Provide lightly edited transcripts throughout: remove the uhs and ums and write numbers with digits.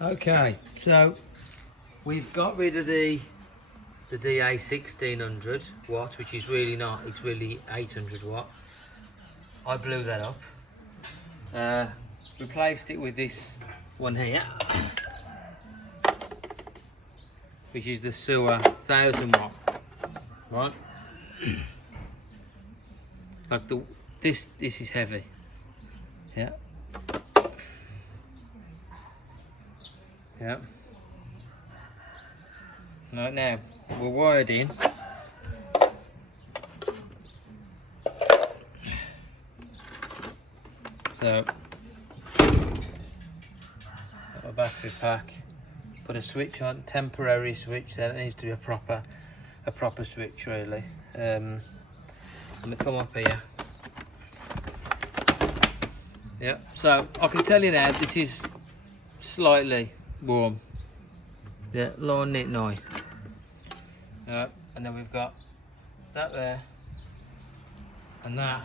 Okay, so we've got rid of the DA 1600 watt, which is really not, it's really 800 watt. I blew that up, replaced it with this one here, which is the Souer 1000 watt, right? Like this is heavy, yeah. Yeah. Right now, we're wired in. So, got a battery pack. Put a switch on, temporary switch. Then it needs to be a proper switch, really. And they come up here. Yeah. So I can tell you now, this is slightly warm. Yeah, low and knit now. And then we've got that there, and that.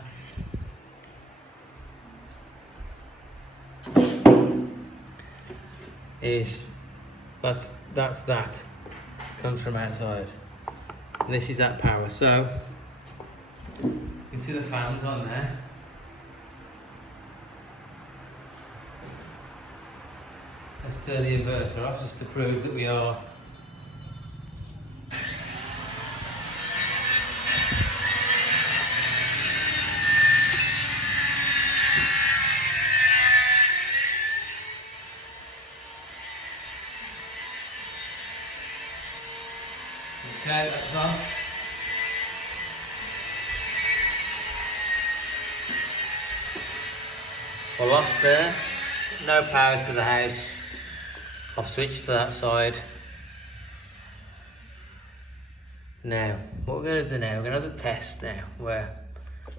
That's that. Comes from outside. And this is that power. So you can see the fans on there. Let's turn the inverter off just to prove that we are. Okay, that's on. We're lost there. No power to the house. I've switched to that side. Now, what we're going to do now, we're going to have a test now where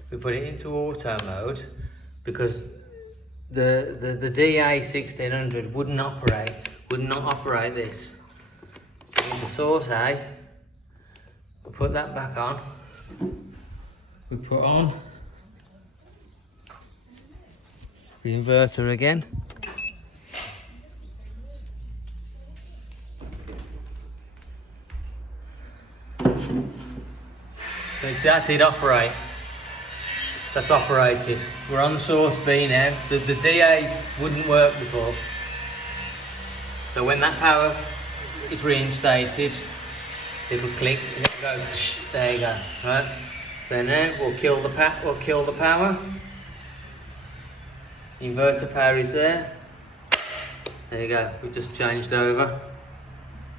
we put it into auto mode, because the DA 1600 would not operate this. So into source A, we put that back on. We put on the inverter again. So that did operate. That's operated. We're on source B now. The DA wouldn't work before. So when that power is reinstated, it'll click and it'll go. There you go. Right. So now we'll kill the power. Inverter power is there. There you go. We've just changed over.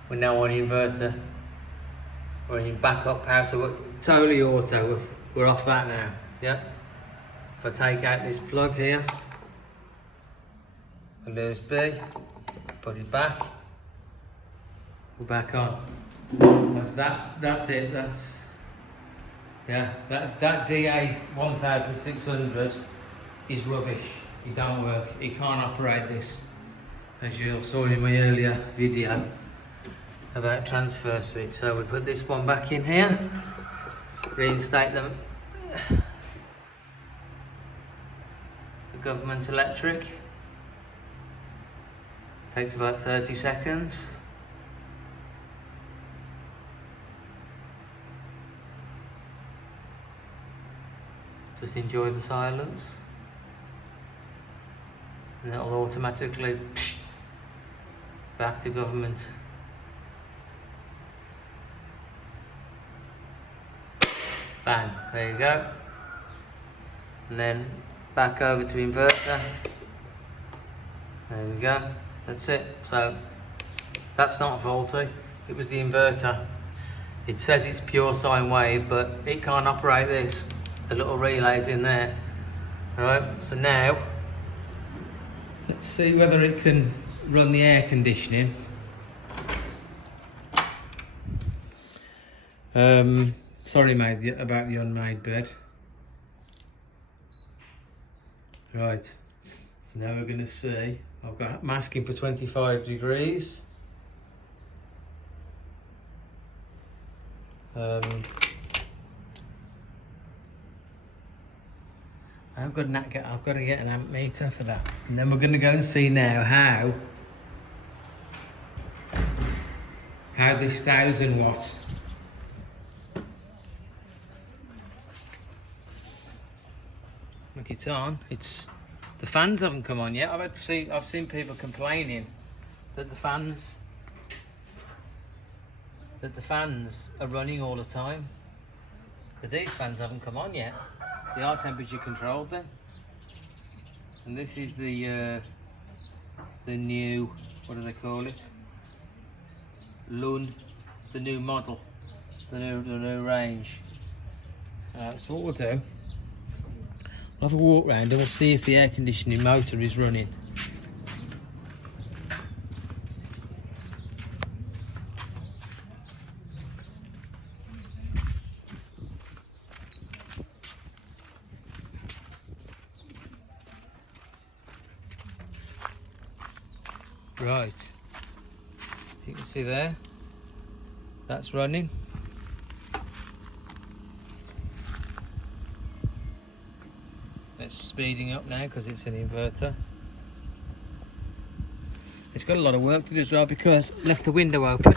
We're now on inverter. We're in backup power, so we're totally auto. We're off that now. Yeah. If I take out this plug here, and there's B, put it back. We're back on. That's that. That's it. That's, yeah. That DA 1600 is rubbish. It don't work. It can't operate this, as you saw in my earlier video about transfer switch. So we put this one back in here, reinstate them. The government electric. Takes about 30 seconds. Just enjoy the silence. And it'll automatically back to government. Bang, there you go. And then back over to inverter. There we go. That's it. So that's not faulty. It was the inverter. It says it's pure sine wave, but it can't operate this. The little relay's in there. Alright, so now let's see whether it can run the air conditioning. Sorry mate about the unmade bed. Right, so now we're going to see. I've got masking for 25 degrees. I've got to get an amp meter for that, and then we're going to go and see now how how this 1000 watt look, it's on. It's the fans haven't come on yet. I've seen people complaining that the fans are running all the time, but these fans haven't come on yet. They are temperature controlled then, and this is the new, what do they call it? Lun, the new model, the new range. So what we'll do, we'll have a walk round and we'll see if the air conditioning motor is running. Right, you can see there, that's running. It's speeding up now because it's an inverter. It's got a lot of work to do as well because I left the window open.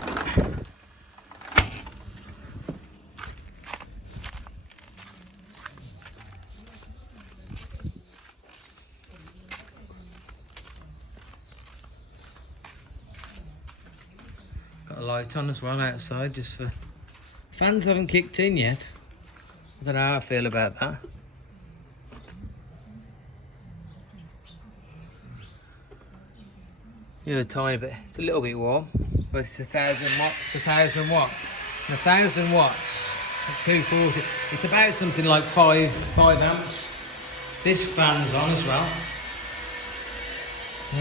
Got a light on as well outside, just for fans haven't kicked in yet. I don't know how I feel about that. You know, a tiny bit. It's a little bit warm, but it's 1000 watt. It's 1000 watt. And 1000 watts at 240. It's about something like 5 amps. This fan's on as well.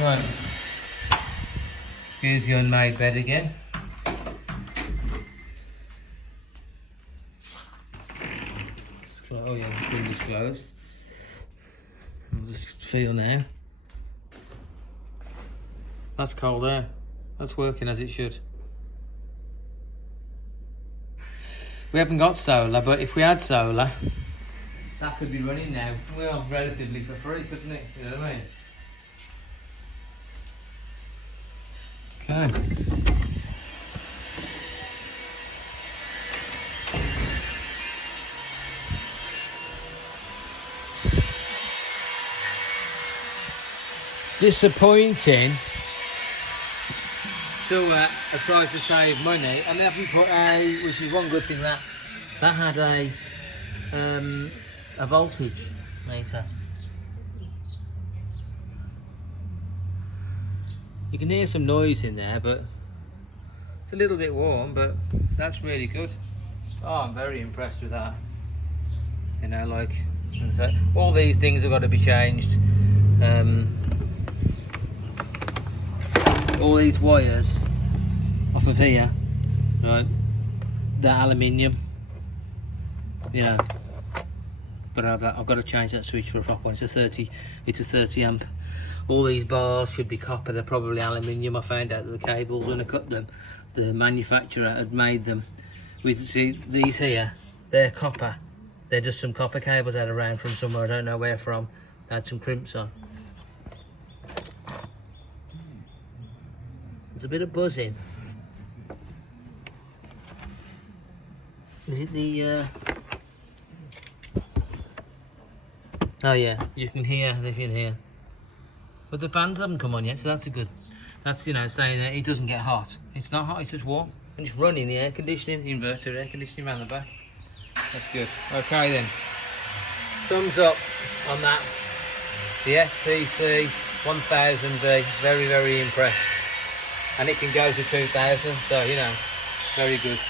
Right. Excuse the unmade bed again. Oh yeah, the window's closed. I'll just feel now. That's cold air. That's working as it should. We haven't got solar, but if we had solar, that could be running now. Well, relatively for free, couldn't it? You know what I mean? Okay. Disappointing. Souer have tried to save money and they haven't put a, which is one good thing, that had a voltage meter. You can hear some noise in there, but it's a little bit warm, but that's really good. Oh, I'm very impressed with that. You know, like, all these things have got to be changed. All these wires off of here, right, they're aluminium, you know, but I've got to change that switch for a proper one. It's a 30 amp. All these bars should be copper, they're probably aluminium. I found out that the cables, when I cut them, the manufacturer had made them with, see these here, they're copper. They're just some copper cables out around from somewhere, I don't know where from. They had some crimps on. There's a bit of buzzing. Is it the oh yeah, you can hear here. But the fans haven't come on yet, so that's a good, that's, you know, saying that it doesn't get hot. It's not hot, it's just warm. And it's running the air conditioning, inverter air conditioning around the back. That's good. Okay then. Thumbs up on that. The FPC-1000B, very, very impressed. And it can go to 2000, so, you know, very good.